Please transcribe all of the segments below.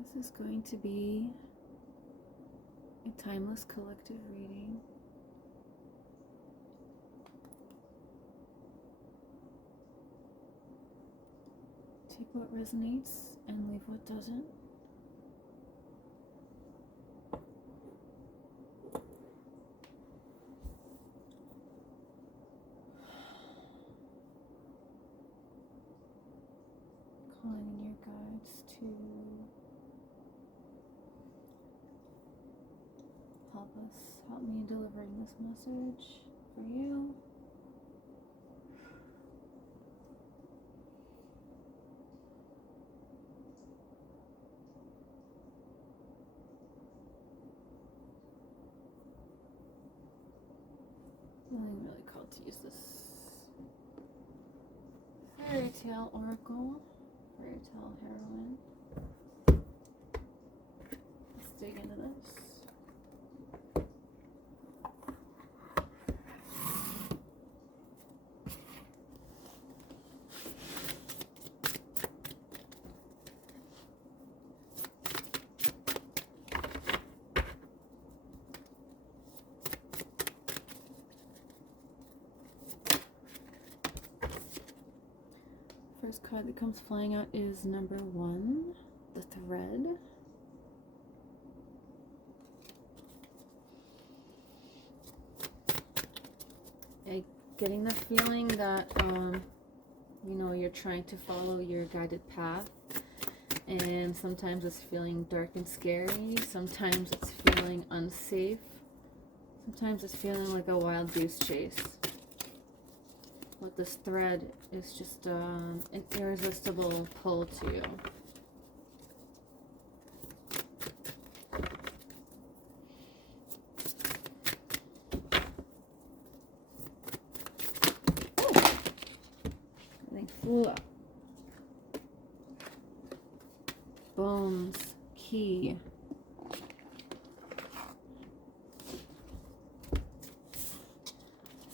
This is going to be a timeless collective reading. Take what resonates and leave what doesn't. Calling in your guides to help me delivering this message for you. Feeling really called to use this fairy tale oracle, fairy tale heroine. Let's dig into this. First card that comes flying out is number 1, the thread. Getting the feeling that you know, you're trying to follow your guided path, and sometimes it's feeling dark and scary, sometimes it's feeling unsafe, sometimes it's feeling like a wild goose chase. But this thread is just an irresistible pull to you. Everything flew up. Bones, key.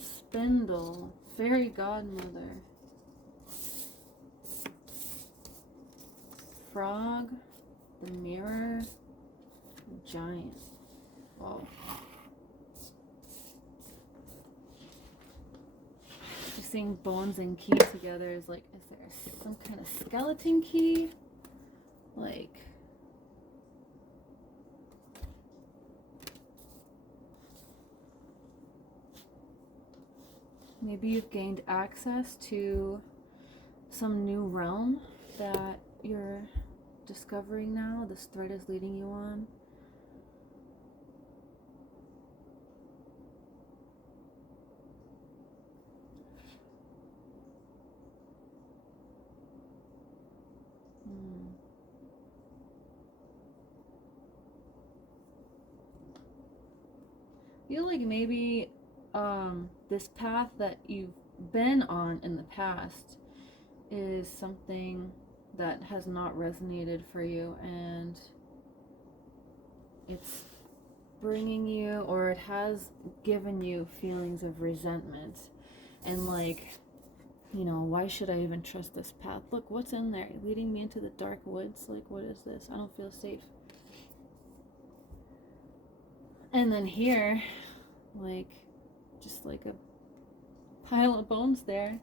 Spindle. Fairy godmother, frog, the mirror, giant. Whoa. Just seeing bones and key together is like, is there some kind of skeleton key? Like, maybe you've gained access to some new realm that you're discovering now. This thread is leading you on. I feel like maybe this path that you've been on in the past is something that has not resonated for you, and it's bringing you, or it has given you feelings of resentment and like, you know, why should I even trust this path? Look, what's in there? Leading me into the dark woods? Like, what is this? I don't feel safe. And then here, like, just like a pile of bones there.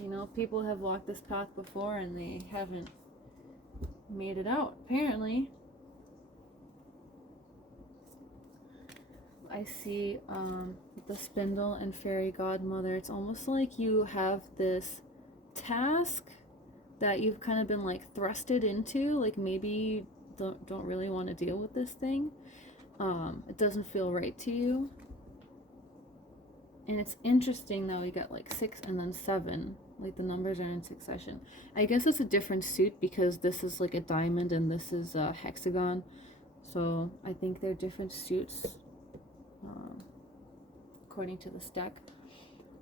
You know, people have walked this path before and they haven't made it out, apparently. I see the spindle and fairy godmother. It's almost like you have this task that you've kind of been like thrusted into, like maybe you don't really want to deal with this thing. It doesn't feel right to you. And it's interesting though, you got like 6 and then 7, like the numbers are in succession. I guess it's a different suit because this is like a diamond and this is a hexagon, so I think they're different suits according to this deck.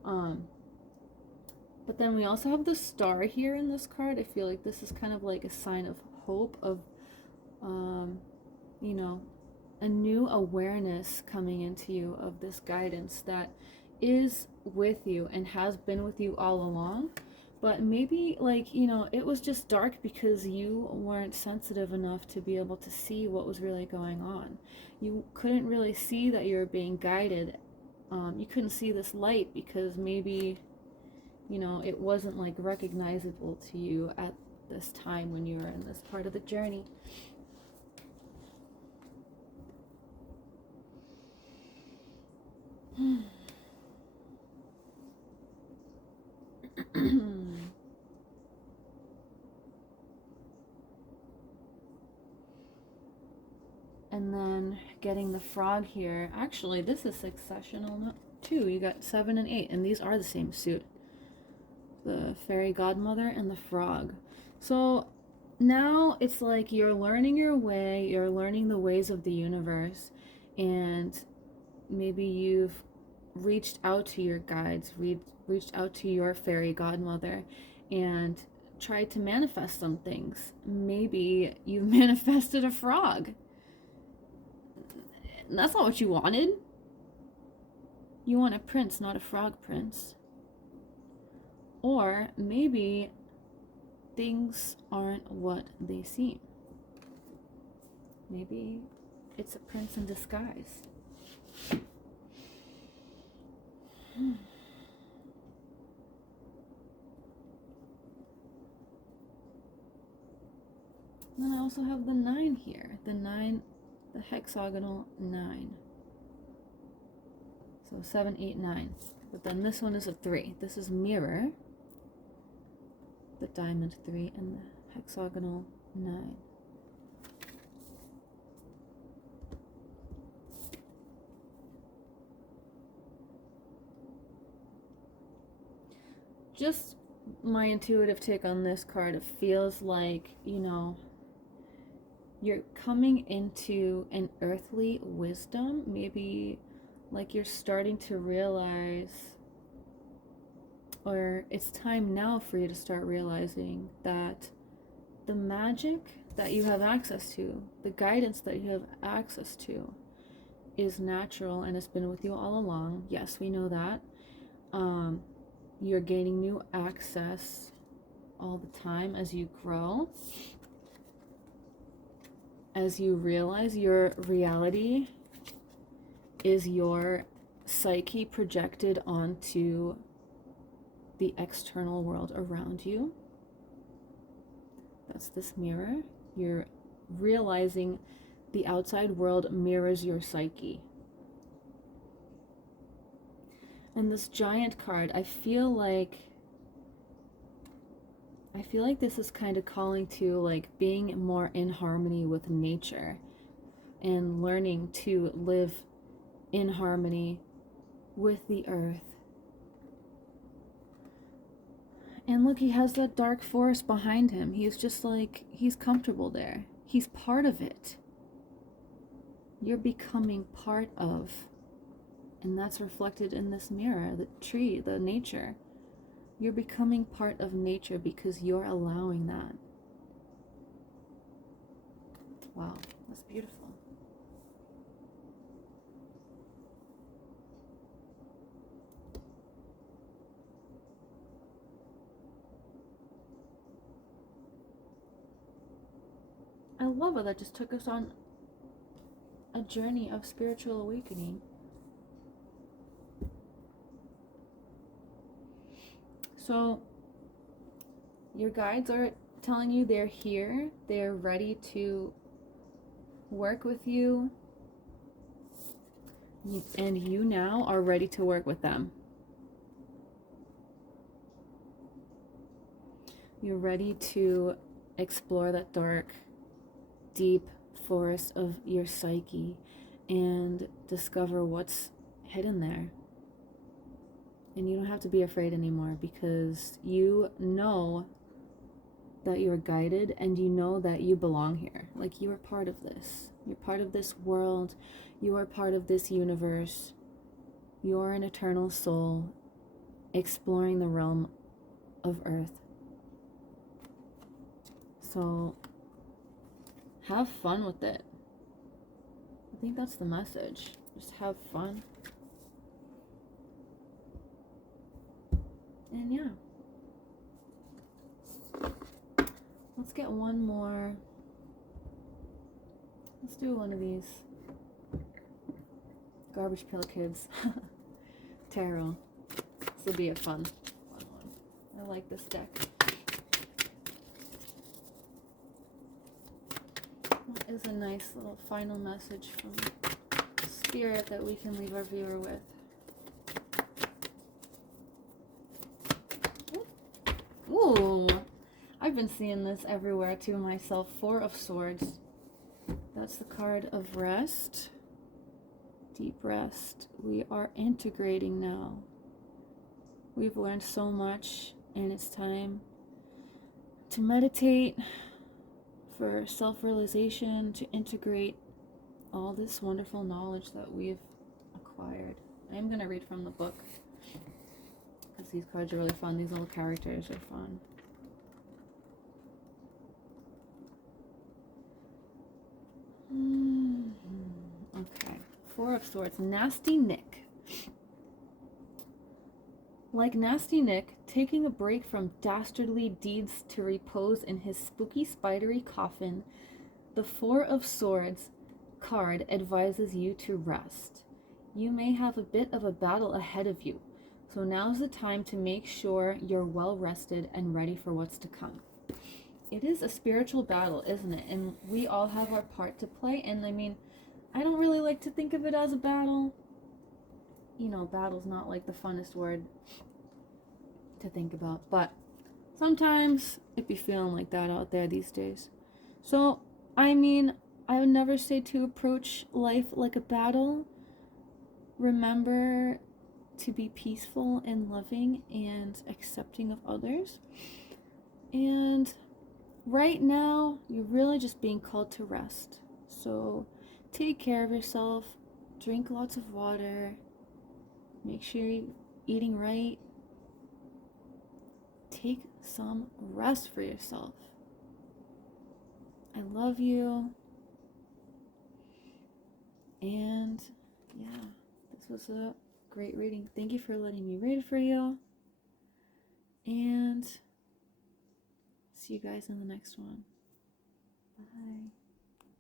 But then we also have the star here in this card. I feel like this is kind of like a sign of hope, of you know, a new awareness coming into you of this guidance that is with you and has been with you all along, But maybe, like, you know, it was just dark because you weren't sensitive enough to be able to see what was really going on. You couldn't really see that you were being guided. You couldn't see this light because maybe, you know, it wasn't like recognizable to you at this time when you were in this part of the journey. And then getting the frog here. Actually, this is successional too. You got 7 and 8, and these are the same suit. The fairy godmother and the frog. So now it's like you're learning your way, you're learning the ways of the universe, and maybe you've reached out to your guides, reached out to your fairy godmother, and tried to manifest some things. Maybe you manifested a frog. And that's not what you wanted. You want a prince, not a frog prince. Or maybe things aren't what they seem. Maybe it's a prince in disguise. Then I also have the 9 here. The 9, the hexagonal 9. So 7, 8, 9. But then this one is a 3. This is mirror. The diamond 3 and the hexagonal 9. Just my intuitive take on this card, it feels like, you know, you're coming into an earthly wisdom. Maybe like you're starting to realize, or it's time now for you to start realizing that the magic that you have access to, the guidance that you have access to, is natural and has been with you all along. Yes, we know that. You're gaining new access all the time as you grow, as you realize your reality is your psyche projected onto the external world around you. That's this mirror. You're realizing the outside world mirrors your psyche. And this giant card, I feel like this is kind of calling to like being more in harmony with nature and learning to live in harmony with the earth. And look, he has that dark forest behind him. He's just like, he's comfortable there. He's part of it. You're becoming part of. And that's reflected in this mirror, the tree, the nature. You're becoming part of nature because you're allowing that. Wow, that's beautiful. I love it. That just took us on a journey of spiritual awakening. So your guides are telling you they're here, they're ready to work with you, and you now are ready to work with them. You're ready to explore that dark, deep forest of your psyche and discover what's hidden there. And you don't have to be afraid anymore because you know that you're guided and you know that you belong here. Like, you are part of this. You're part of this world. You are part of this universe. You're an eternal soul exploring the realm of Earth. So have fun with it. I think that's the message. Just have fun. And yeah. Let's get one more. Let's do one of these Garbage Pail Kids tarot. This will be a fun one. I like this deck. What is a nice little final message from Spirit that we can leave our viewer with? Ooh, I've been seeing this everywhere too myself. Four of Swords. That's the card of rest. Deep rest. We are integrating now. We've learned so much, and it's time to meditate, for self-realization, to integrate all this wonderful knowledge that we've acquired. I'm going to read from the book, because these cards are really fun. These little characters are fun. Okay. Four of Swords. Nasty Nick. Like Nasty Nick, taking a break from dastardly deeds to repose in his spooky, spidery coffin, the Four of Swords card advises you to rest. You may have a bit of a battle ahead of you, so now's the time to make sure you're well rested and ready for what's to come. It is a spiritual battle, isn't it? And we all have our part to play, and I mean, I don't really like to think of it as a battle. You know, battle's not like the funnest word to think about, but sometimes it be feeling like that out there these days. So, I mean, I would never say to approach life like a battle. Remember to be peaceful and loving and accepting of others. And right now, you're really just being called to rest. So, take care of yourself, drink lots of water, make sure you're eating right, take some rest for yourself. I love you, and yeah, this was a great reading. Thank you for letting me read for you, and see you guys in the next one. Bye.